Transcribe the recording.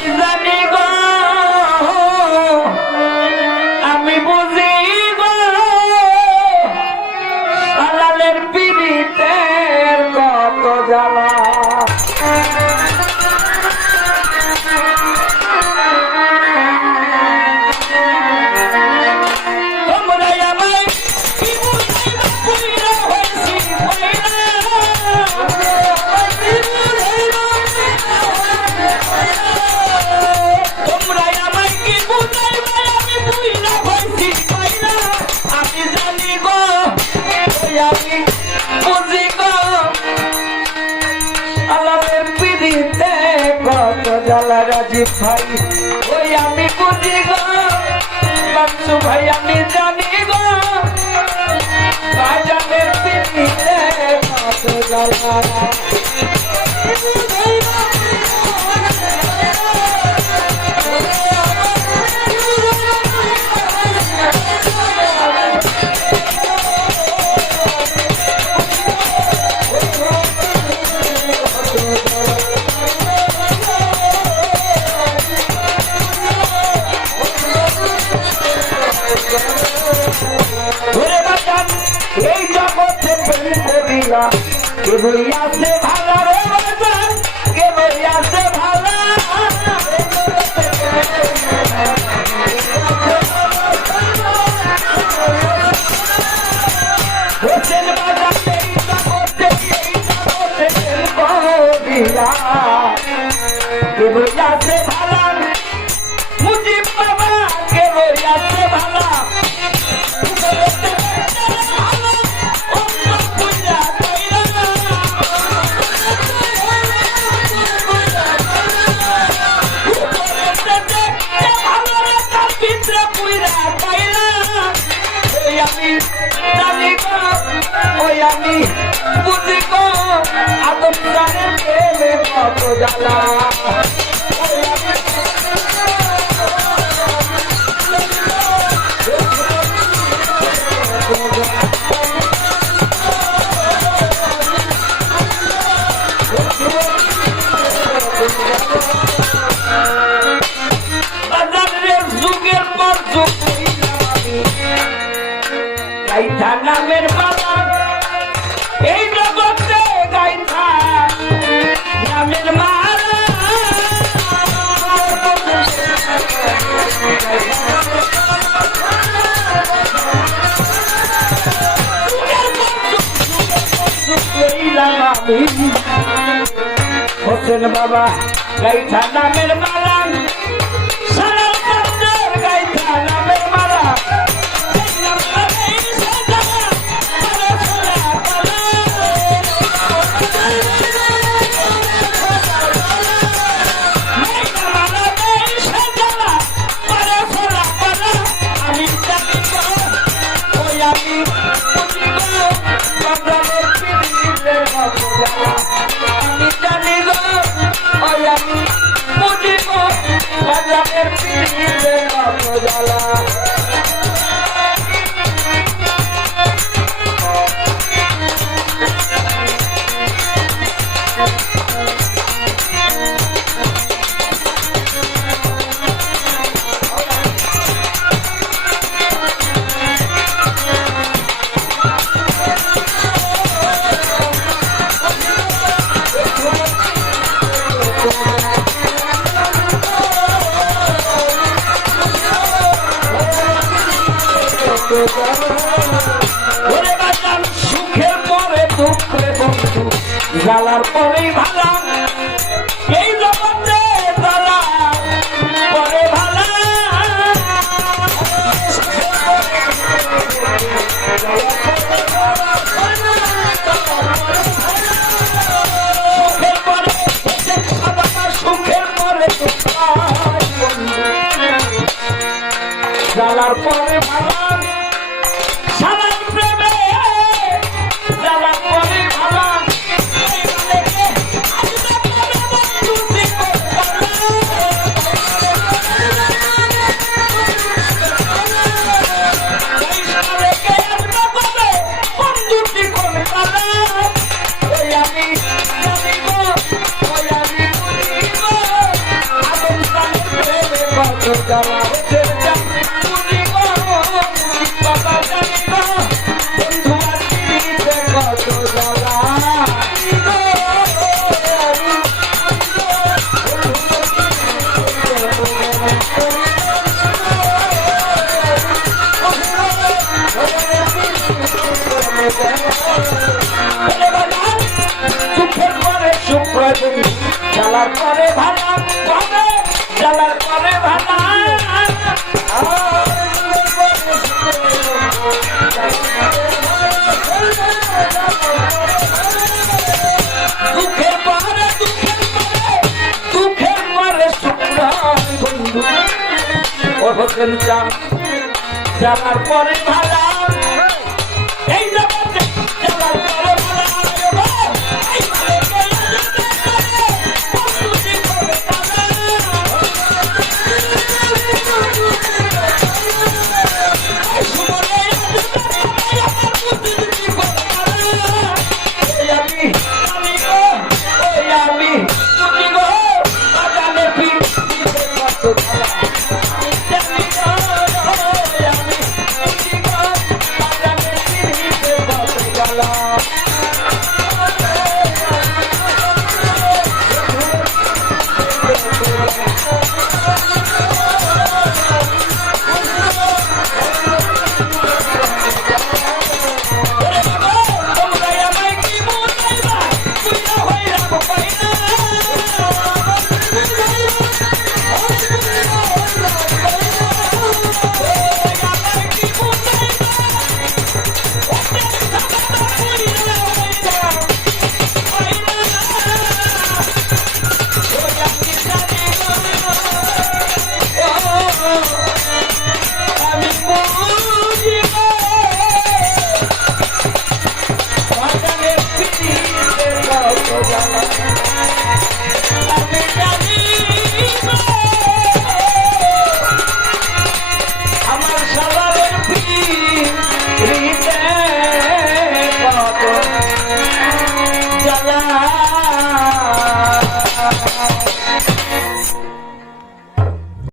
Is that go. আমি বুঝি আলামের পিড়িতে কত জ্বালা রাজি ভাই। ওই আমি বুঝি গো বাচ্চু ভাই, আমি জানি গো বাজানের পিড়িতে কত জ্বালা বইয়াছে ভালো রে বাজান কে বইয়াছে ভালো হোসেন বাজার এইটা করতে এইটা করতে কহিলা কে বইয়াছে হবে কত জ্বালা Ay, tan la mermada. দিলাম আমি। হোসেন বাবা গাইঠা নামের মালাম জ্বালার পরেই ভালা জানার পরে ভালো